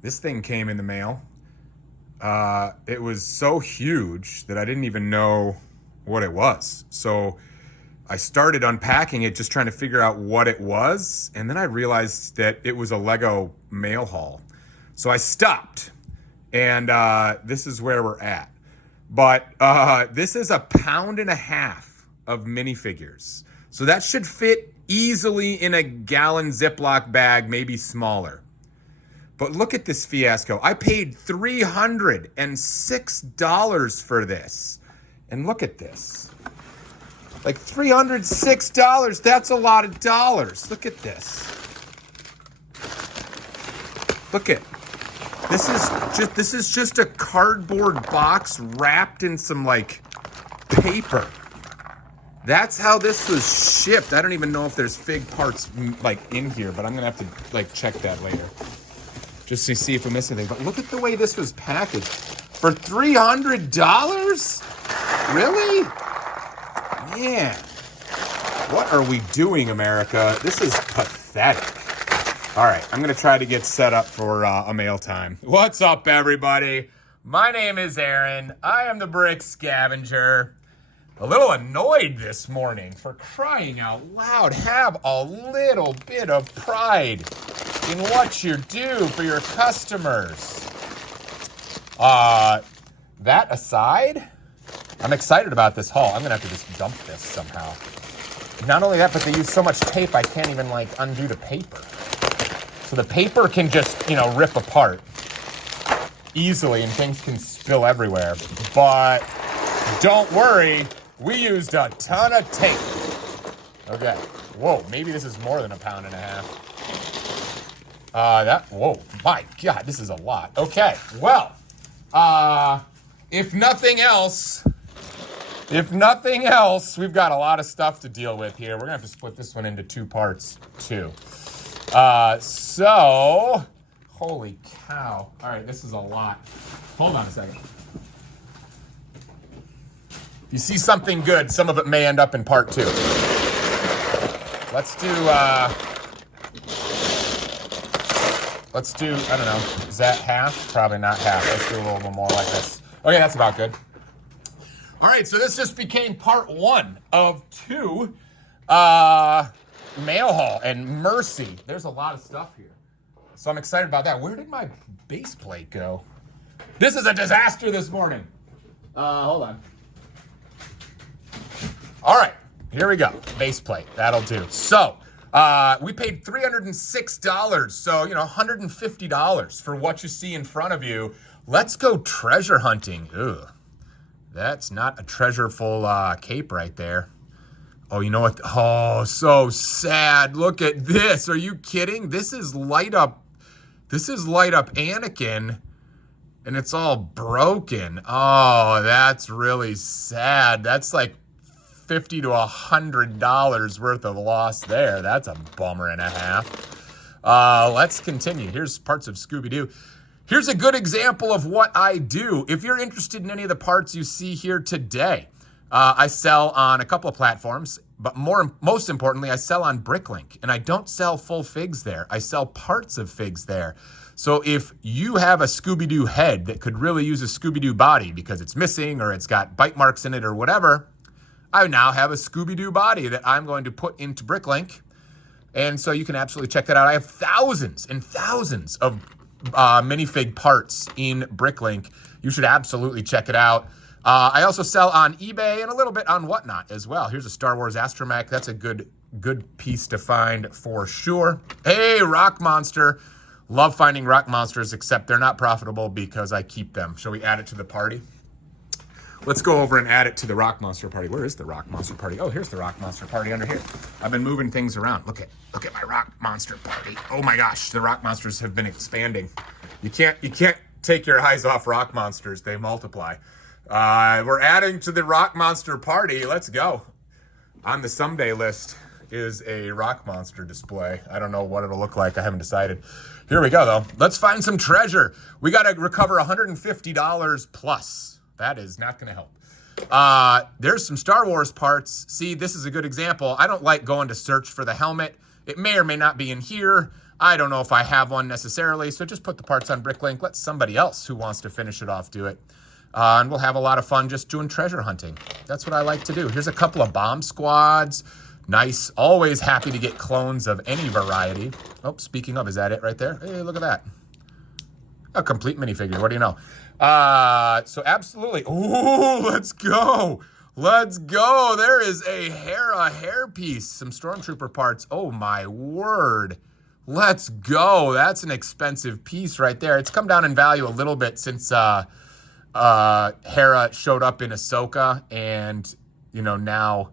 This thing came in the mail. It was so huge that I didn't even know what it was. So I started unpacking it, just trying to figure out what it was. And then I realized that it was a Lego mail haul. So I stopped. And this is where we're at. But this is 1.5 pounds of minifigures. So that should fit easily in a gallon Ziploc bag, maybe smaller. But look at this fiasco. I paid $306 for this. And look at this. Like $306, that's a lot of dollars. Look at this. Look at this is just a cardboard box wrapped in some like paper. That's how this was shipped. I don't even know if there's fig parts like in here, but I'm gonna have to like check that later. Just to see if we miss anything. But look at the way this was packaged. For $300? Really? Man. What are we doing, America? This is pathetic. All right, I'm going to try to get set up for a mail time. What's up, everybody? My name is Aaron. I am the Brick Scavenger. A little annoyed this morning, for crying out loud. Have a little bit of pride in what you do for your customers. That aside, I'm excited about this haul. I'm gonna have to just dump this somehow. Not only that, but they use so much tape, I can't even like undo the paper. So the paper can just, rip apart easily and things can spill everywhere. But don't worry, we used a ton of tape. Okay, whoa, maybe this is more than 1.5 pounds. Whoa, my God, this is a lot. Okay, well, if nothing else, we've got a lot of stuff to deal with here. We're gonna have to split this one into 2 parts too. So, holy cow. All right, this is a lot. Hold on a second. If you see something good, some of it may end up in part 2. Let's do, I don't know, is that half? Probably not half. Let's do a little bit more like this. Okay, that's about good. All right, so this just became part 1 of 2 mail haul. And mercy, there's a lot of stuff here. So I'm excited about that. Where did my base plate go? This is a disaster this morning. Hold on. All right, here we go. Base plate, that'll do. So, we paid $306, so, $150 for what you see in front of you. Let's go treasure hunting. Ugh, that's not a treasureful cape right there. Oh, you know what? Oh, so sad. Look at this. Are you kidding? This is light up Anakin, and it's all broken. Oh, that's really sad. That's like $50 to $100 worth of loss there. That's a bummer and a half. Let's continue. Here's parts of Scooby-Doo. Here's a good example of what I do. If you're interested in any of the parts you see here today, I sell on a couple of platforms, but most importantly, I sell on Bricklink, and I don't sell full figs there. I sell parts of figs there. So if you have a Scooby-Doo head that could really use a Scooby-Doo body because it's missing or it's got bite marks in it or whatever, I now have a Scooby-Doo body that I'm going to put into Bricklink. And so you can absolutely check that out. I have thousands and thousands of minifig parts in Bricklink. You should absolutely check it out. I also sell on eBay and a little bit on Whatnot as well. Here's a Star Wars astromech. That's a good piece to find for sure. Hey, rock monster. Love finding rock monsters, except they're not profitable because I keep them. Shall we add it to the party? Let's go over and add it to the rock monster party. Where is the rock monster party? Oh, here's the rock monster party under here. I've been moving things around. Look at my rock monster party. Oh my gosh, the rock monsters have been expanding. You can't take your eyes off rock monsters. They multiply. We're adding to the rock monster party. Let's go. On the someday list is a rock monster display. I don't know what it'll look like. I haven't decided. Here we go, though. Let's find some treasure. We got to recover $150 plus. That is not going to help. There's some Star Wars parts. See, this is a good example. I don't like going to search for the helmet. It may or may not be in here, I don't know if I have one necessarily, so just put the parts on Bricklink. Let somebody else who wants to finish it off do it. And we'll have a lot of fun just doing treasure hunting. That's what I like to do. Here's a couple of bomb squads. Nice. Always happy to get clones of any variety. Oh, speaking of, is that it right there? Hey, look at that. A complete minifigure. What do you know? So absolutely. Ooh, let's go. Let's go. There is a hair piece. Some Stormtrooper parts. Oh, my word. Let's go. That's an expensive piece right there. It's come down in value a little bit since Hera showed up in Ahsoka, and, you know, now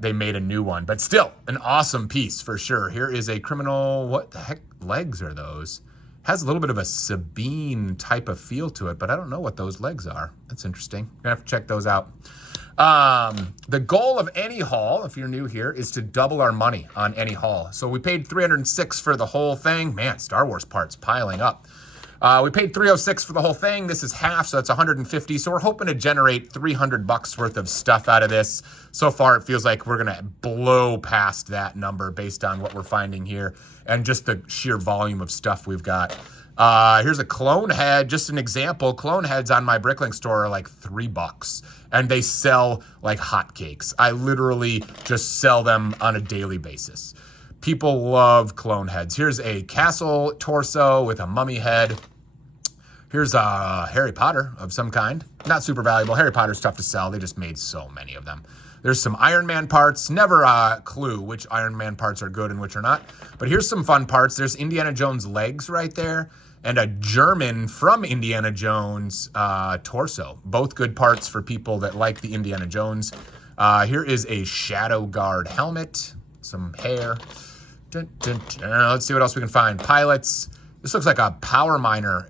they made a new one. But still, an awesome piece for sure. Here is a criminal. What the heck legs are those? Has a little bit of a Sabine type of feel to it, but I don't know what those legs are. That's interesting. You're gonna have to check those out. The goal of any haul, if you're new here, is to double our money on any haul. So we paid $306 for the whole thing. Man, Star Wars parts piling up. We paid $306 for the whole thing. This is half, so that's $150. So we're hoping to generate $300 worth of stuff out of this. So far, it feels like we're gonna blow past that number based on what we're finding here and just the sheer volume of stuff we've got. Here's a clone head, just an example. Clone heads on my Bricklink store are like $3, and they sell like hotcakes. I literally just sell them on a daily basis. People love clone heads. Here's a castle torso with a mummy head. Here's a Harry Potter of some kind. Not super valuable. Harry Potter's tough to sell. They just made so many of them. There's some Iron Man parts. Never a clue which Iron Man parts are good and which are not. But here's some fun parts. There's Indiana Jones' legs right there, and a German from Indiana Jones torso. Both good parts for people that like the Indiana Jones. Here is a Shadow Guard helmet. Some hair. Let's see what else we can find. Pilots. This looks like a Power Miner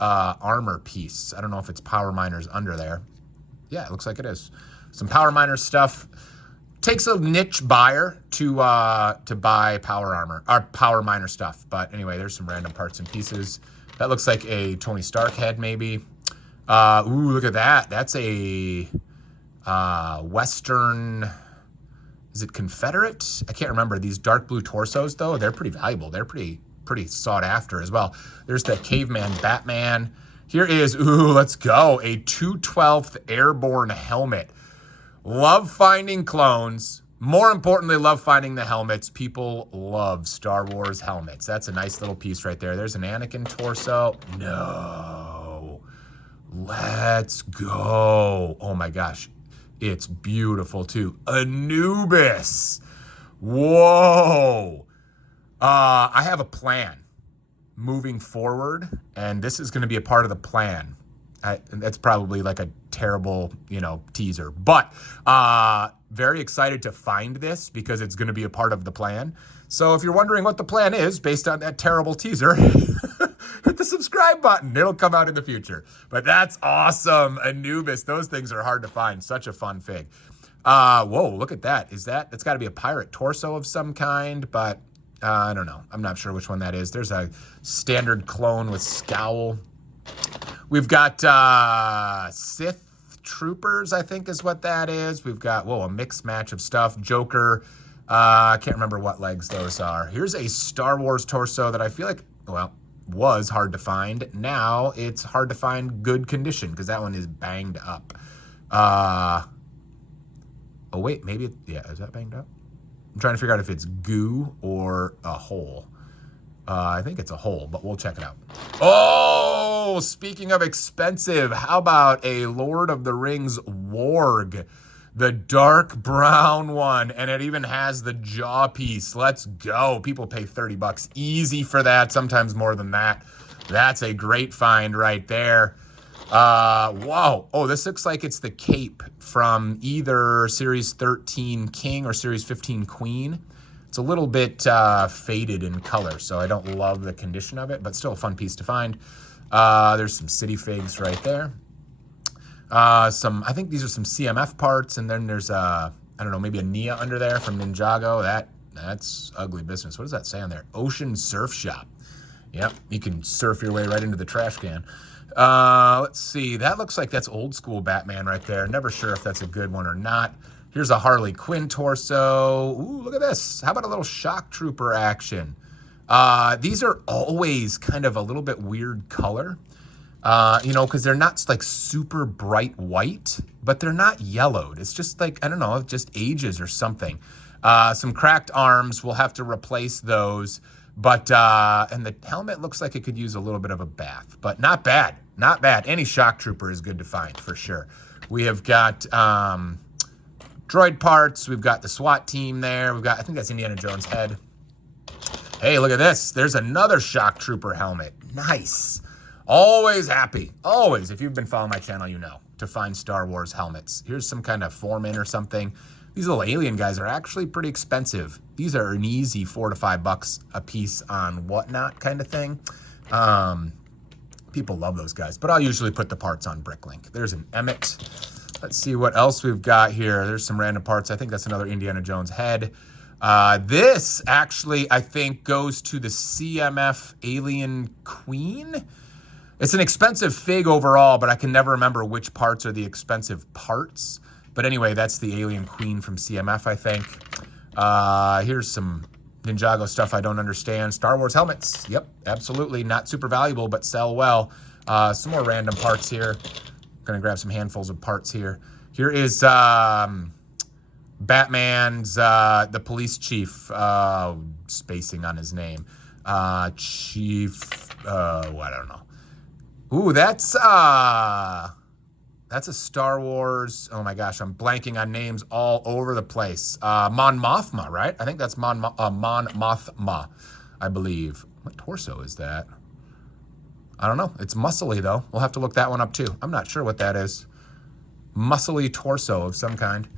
armor piece. I don't know if it's Power Miners under there. Yeah, it looks like it is. Some Power Miner stuff. Takes a niche buyer to buy Power Armor or Power Miner stuff. But anyway, there's some random parts and pieces. That looks like a Tony Stark head, maybe. Ooh, look at that. That's a Western. Is it Confederate? I can't remember. These dark blue torsos, though, they're pretty valuable. They're pretty sought after as well. There's the Caveman Batman. Here is, ooh, let's go, a 212th Airborne helmet. Love finding clones. More importantly, love finding the helmets. People love Star Wars helmets. That's a nice little piece right there. There's an Anakin torso. No. Let's go. Oh my gosh. It's beautiful too. Anubis. Whoa. I have a plan moving forward, and this is going to be a part of the plan. That's probably like a terrible, teaser, but very excited to find this because it's going to be a part of the plan. So if you're wondering what the plan is based on that terrible teaser, hit the subscribe button. It'll come out in the future. But that's awesome. Anubis. Those things are hard to find. Such a fun fig. Whoa, look at that. It's got to be a pirate torso of some kind, but I don't know. I'm not sure which one that is. There's a standard clone with scowl. We've got Sith Troopers, I think is what that is. We've got, a mixed match of stuff. Joker. I can't remember what legs those are. Here's a Star Wars torso that I feel like, was hard to find. Now it's hard to find good condition because that one is banged up. Maybe, is that banged up? I'm trying to figure out if it's goo or a hole. I think it's a hole, but we'll check it out. Oh, speaking of expensive, how about a Lord of the Rings warg? The dark brown one, and it even has the jaw piece. Let's go. People pay $30 easy for that, sometimes more than that. That's a great find right there. Whoa. Oh, this looks like it's the cape from either Series 13 King or Series 15 Queen. It's a little bit faded in color, so I don't love the condition of it, but still a fun piece to find. There's some city figs right there. I think these are some CMF parts, and then there's maybe a Nia under there from Ninjago. That's ugly business. What does that say on there? Ocean Surf Shop. Yep, you can surf your way right into the trash can. Let's see. That looks like that's old school Batman right there. Never sure if that's a good one or not. Here's a Harley Quinn torso. Ooh, look at this. How about a little shock trooper action? These are always kind of a little bit weird color, you know, because they're not like super bright white, but they're not yellowed. It's just like, I don't know, it just ages or something. Some cracked arms, we'll have to replace those. But, and the helmet looks like it could use a little bit of a bath, but not bad, not bad. Any shock trooper is good to find for sure. We have got droid parts. We've got the SWAT team there. We've got, I think that's Indiana Jones' head. Hey, look at this. There's another shock trooper helmet. Nice. Always happy. Always. If you've been following my channel, you know, to find Star Wars helmets. Here's some kind of foreman or something. These little alien guys are actually pretty expensive. These are an easy $4 to $5 a piece on whatnot kind of thing. People love those guys, but I'll usually put the parts on Bricklink. There's an Emmett. Let's see what else we've got here. There's some random parts. I think that's another Indiana Jones head. This actually, I think, goes to the CMF Alien Queen. It's an expensive fig overall, but I can never remember which parts are the expensive parts. But anyway, that's the Alien Queen from CMF, I think. Here's some Ninjago stuff I don't understand. Star Wars helmets. Yep, absolutely. Not super valuable, but sell well. Some more random parts here. Gonna grab some handfuls of parts here. Here is Batman's, the police chief, spacing on his name. Chief, I don't know. Ooh, that's a Star Wars. Oh my gosh, I'm blanking on names all over the place. Mon Mothma, right? I think that's Mon Mothma, I believe. What torso is that? I don't know. It's muscly though. We'll have to look that one up too. I'm not sure what that is. Muscly torso of some kind.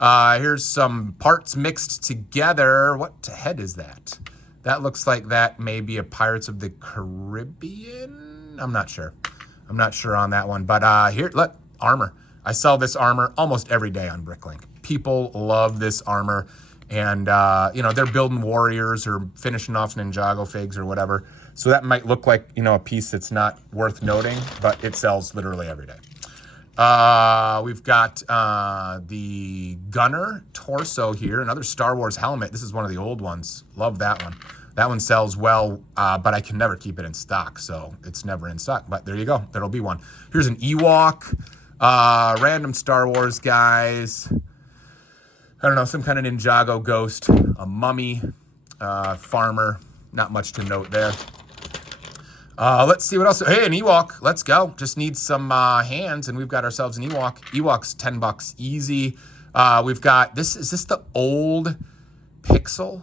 Here's some parts mixed together. What head is that? That looks like that may be a Pirates of the Caribbean. I'm not sure. I'm not sure on that one. But here, look, armor. I sell this armor almost every day on Bricklink. People love this armor. And, you know, they're building warriors or finishing off Ninjago figs or whatever. So that might look like, you know, a piece that's not worth noting, but it sells literally every day. We've got the Gunner torso here, another Star Wars helmet. This is one of the old ones. Love that one. That one sells well, but I can never keep it in stock, so it's never in stock. But there you go. There'll be one. Here's an Ewok. Random Star Wars guys. I don't know, some kind of Ninjago ghost. A mummy. Farmer. Not much to note there. Let's see what else. Hey, an Ewok. Let's go. Just need some hands, and we've got ourselves an Ewok. Ewok's $10 easy. We've got this. Is this the old Pixel?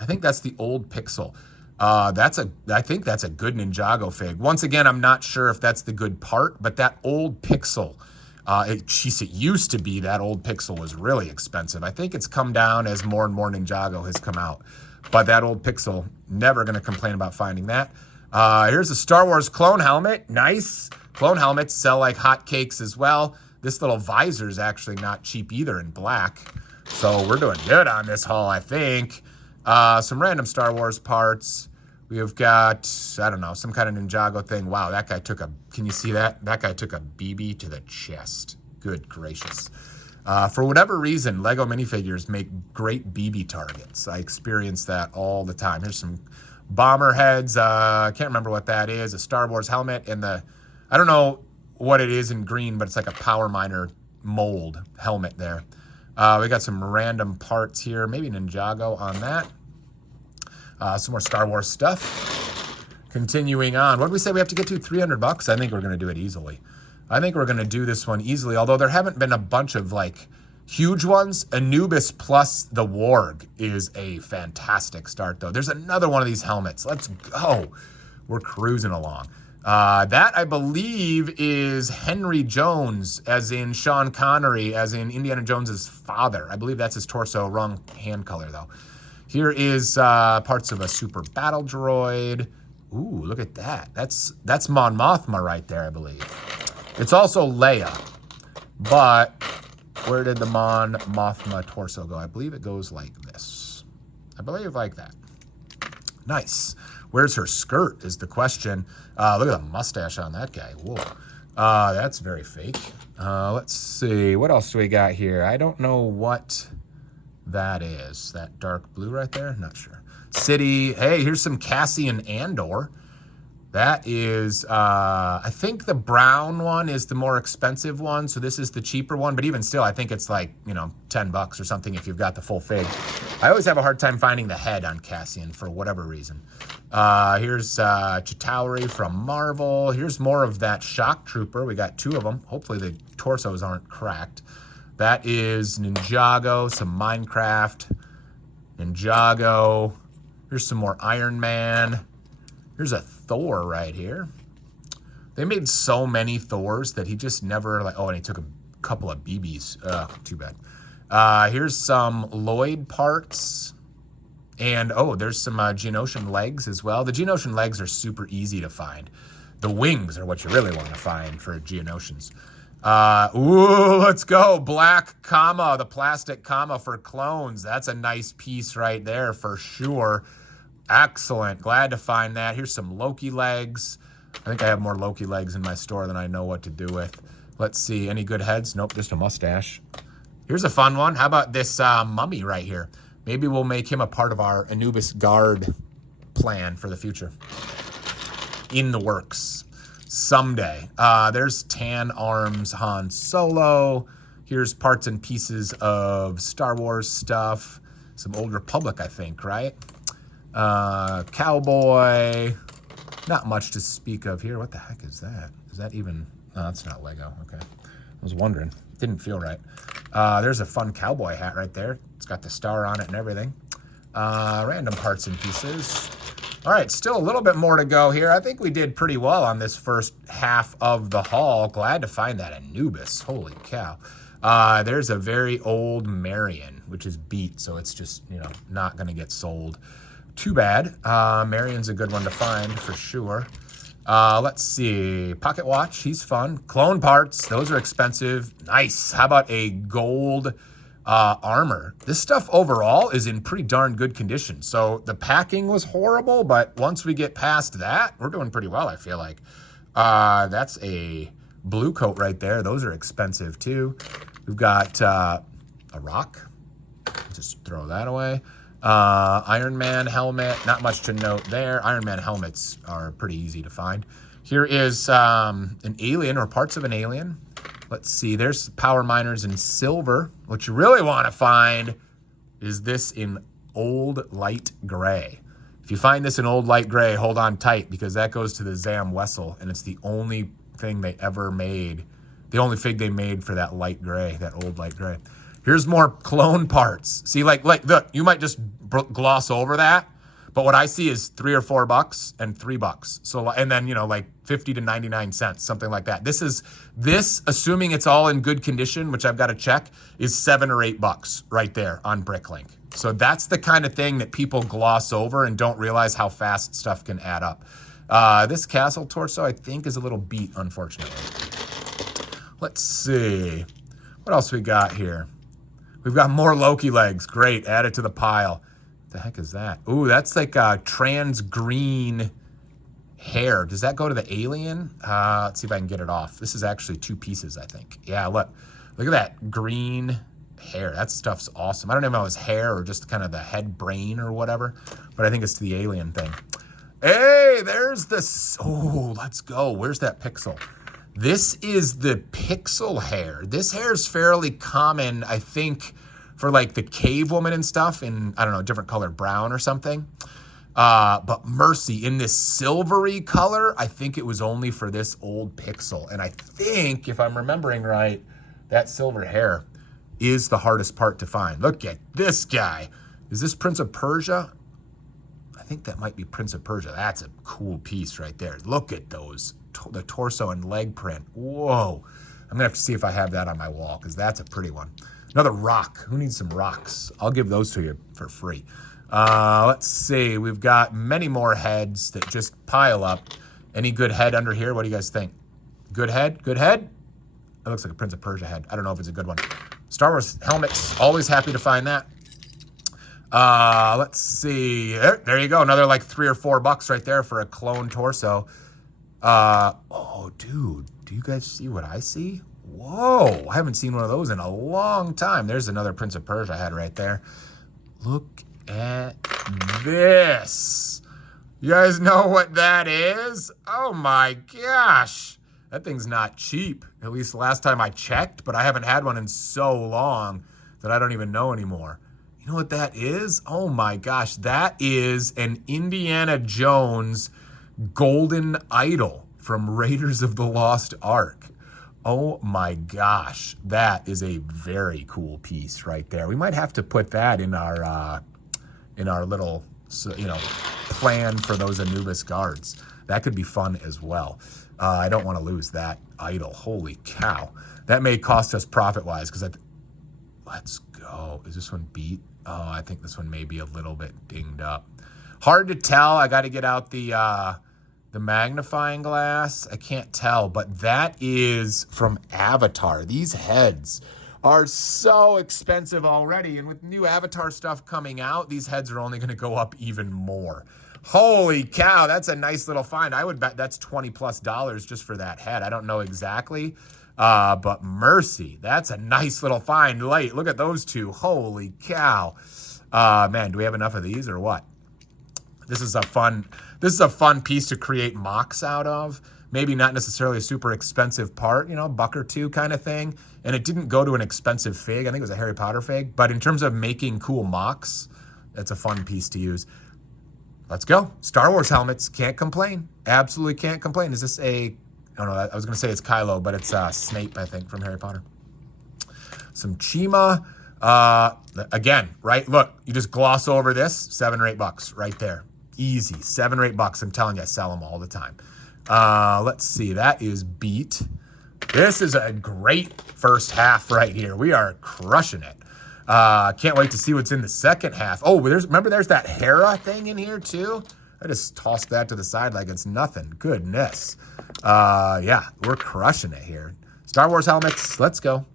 I think that's the old Pixel. I think that's a good Ninjago fig. Once again, I'm not sure if that's the good part, but that old Pixel. It used to be that old Pixel was really expensive. I think it's come down as more and more Ninjago has come out. But that old Pixel, never going to complain about finding that. Here's a Star Wars clone helmet. Nice. Clone helmets sell like hotcakes as well. This little visor is actually not cheap either in black. So we're doing good on this haul, I think. Some random Star Wars parts. We have got, I don't know, some kind of Ninjago thing. Wow, that guy took can you see that? That guy took a BB to the chest. Good gracious. For whatever reason, Lego minifigures make great BB targets. I experience that all the time. Here's some bomber heads. I can't remember what that is. A Star Wars helmet and I don't know what it is in green, but it's like a power miner mold helmet there. We got some random parts here. Maybe Ninjago on that. Some more Star Wars stuff. Continuing on. What did we say we have to get to? $300? I think we're going to do it easily. I think we're going to do this one easily, although there haven't been a bunch of, like, huge ones. Anubis plus the Warg is a fantastic start, though. There's another one of these helmets. Let's go. We're cruising along. That, I believe, is Henry Jones, as in Sean Connery, as in Indiana Jones's father. I believe that's his torso. Wrong hand color, though. Here is parts of a super battle droid. Ooh, look at that. That's Mon Mothma right there, I believe. It's also Leia. But where did the Mon Mothma torso go? I believe it goes like this. I believe like that. Nice. Where's her skirt is the question. Look at the mustache on that guy. Whoa. That's very fake. Let's see. What else do we got here? I don't know what that is. That dark blue right there? Not sure. City. Hey, here's some Cassian Andor. That is, I think the brown one is the more expensive one, so this is the cheaper one, but even still, I think it's like, you know, $10 or something if you've got the full fig. I always have a hard time finding the head on Cassian for whatever reason. Here's Chitauri from Marvel. Here's more of that Shock Trooper. We got 2 of them. Hopefully the torsos aren't cracked. That is Ninjago, some Minecraft, Ninjago. Here's some more Iron Man. Here's a Thor right here. They made so many Thors that he just never, like, oh, and he took a couple of BBs. Too bad. Here's some Lloyd parts. And, oh, there's some Geonosian legs as well. The Geonosian legs are super easy to find. The wings are what you really want to find for Geonosians. Ooh, let's go. Black comma, the plastic comma for clones. That's a nice piece right there for sure. Excellent. Glad to find that. Here's some Loki legs. I think I have more Loki legs in my store than I know what to do with. Let's see. Any good heads? Nope, just a mustache. Here's a fun one. How about this mummy right here? Maybe we'll make him a part of our Anubis guard plan for the future. In the works. Someday. There's Tan Arms Han Solo. Here's parts and pieces of Star Wars stuff. Some Old Republic, I think, right? Cowboy. Not much to speak of here. What the heck is that? Is that even... No, that's not Lego. Okay. I was wondering. Didn't feel right. There's a fun cowboy hat right there. It's got the star on it and everything. Random parts and pieces. All right, still a little bit more to go here. I think we did pretty well on this first half of the haul. Glad to find that Anubis. Holy cow. There's a very old Marion, which is beat, so it's just, you know, not going to get sold. Too bad. Marion's a good one to find for sure. Let's see. Pocket watch. He's fun. Clone parts. Those are expensive. Nice. How about a gold armor? This stuff overall is in pretty darn good condition. So the packing was horrible, but once we get past that, we're doing pretty well, I feel like. That's a blue coat right there. Those are expensive too. We've got a rock. Just throw that away. Iron Man helmet, not much to note there. Iron Man helmets are pretty easy to find. Here is an alien or parts of an alien. Let's see, there's power miners in silver. What you really want to find is this in old light gray. If you find this in old light gray, hold on tight because that goes to the Zam Wessel and it's the only thing they ever made. The only fig they made for that light gray, that old light gray. Here's more clone parts. See, like look, you might just gloss over that, but what I see is $3 or $4 and $3. So, and then, you know, like 50 to 99 cents, something like that. This, assuming it's all in good condition, which I've got to check, is $7 or $8 right there on Bricklink. So that's the kind of thing that people gloss over and don't realize how fast stuff can add up. This castle torso, I think, is a little beat, unfortunately. Let's see. What else we got here? We've got more Loki legs. Great. Add it to the pile. What the heck is that? Ooh, that's like a trans green hair. Does that go to the alien? Let's see if I can get it off. This is actually 2 pieces, I think. Yeah, look at that green hair. That stuff's awesome. I don't even know if it's hair or just kind of the head brain or whatever, but I think it's the alien thing. Hey, there's this. Oh, let's go. Where's that pixel? This is the pixel hair. This hair is fairly common, I think, for like the cave woman and stuff in, I don't know, different color, brown or something. But mercy, in this silvery color, I think it was only for this old pixel. And I think, if I'm remembering right, that silver hair is the hardest part to find. Look at this guy. Is this Prince of Persia? I think that might be Prince of Persia. That's a cool piece right there. Look at those. The torso and leg print. Whoa. I'm gonna have to see if I have that on my wall because that's a pretty one. Another rock. Who needs some rocks? I'll give those to you for free. Let's see. We've got many more heads that just pile up. Any good head under here? What do you guys think? Good head? Good head? That looks like a Prince of Persia head. I don't know if it's a good one. Star Wars helmets. Always happy to find that. Let's see. There you go. Another like $3 or $4 right there for a clone torso. Oh, dude, do you guys see what I see? Whoa, I haven't seen one of those in a long time. There's another Prince of Persia head right there. Look at this. You guys know what that is? Oh my gosh. That thing's not cheap. At least the last time I checked, but I haven't had one in so long that I don't even know anymore. You know what that is? Oh my gosh. That is an Indiana Jones golden idol from Raiders of the Lost Ark. Oh my gosh. That is a very cool piece right there. We might have to put that in our little, plan for those Anubis guards. That could be fun as well. I don't want to lose that idol. Holy cow. That may cost us profit-wise because let's go. Is this one beat? Oh, I think this one may be a little bit dinged up. Hard to tell. I got to get out the magnifying glass. I can't tell, but that is from Avatar. These heads are so expensive already, and with new Avatar stuff coming out, these heads are only going to go up even more. Holy cow, that's a nice little find. I would bet that's $20+ just for that head. I don't know exactly, but mercy, that's a nice little find. Look at those two. Holy cow. Man, do we have enough of these or what? This is a fun piece to create mocks out of. Maybe not necessarily a super expensive part, $1 or $2 kind of thing. And it didn't go to an expensive fig. I think it was a Harry Potter fig. But in terms of making cool mocks, that's a fun piece to use. Let's go. Star Wars helmets. Can't complain. Absolutely can't complain. Is this I don't know. I was going to say it's Kylo, but it's Snape, I think, from Harry Potter. Some Chima. Again, right? Look, you just gloss over this. $7 or $8 right there. Easy. $7 or $8. I'm telling you, I sell them all the time. Let's see. That is beat. This is a great first half right here. We are crushing it. Can't wait to see what's in the second half. Oh, remember there's that Hera thing in here too? I just tossed that to the side like it's nothing. Goodness. Yeah, we're crushing it here. Star Wars helmets. Let's go.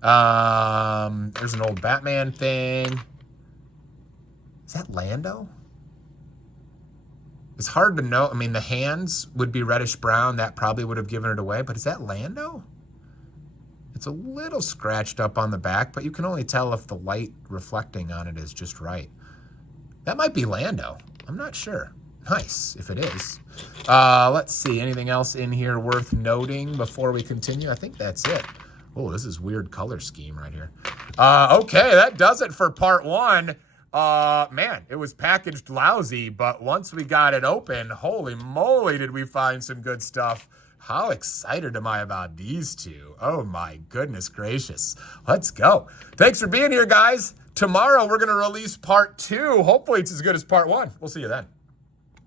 There's an old Batman thing. Is that Lando? It's hard to know. I mean, the hands would be reddish brown. That probably would have given it away. But is that Lando? It's a little scratched up on the back, but you can only tell if the light reflecting on it is just right. That might be Lando. I'm not sure. Nice, if it is. Let's see. Anything else in here worth noting before we continue? I think that's it. Oh, this is weird color scheme right here. Okay, that does it for part one. Man, it was packaged lousy, but once we got it open, holy moly, did we find some good stuff. How excited am I about these two? Oh my goodness gracious. Let's go. Thanks for being here, guys. Tomorrow we're going to release part 2. Hopefully it's as good as part 1. We'll see you then.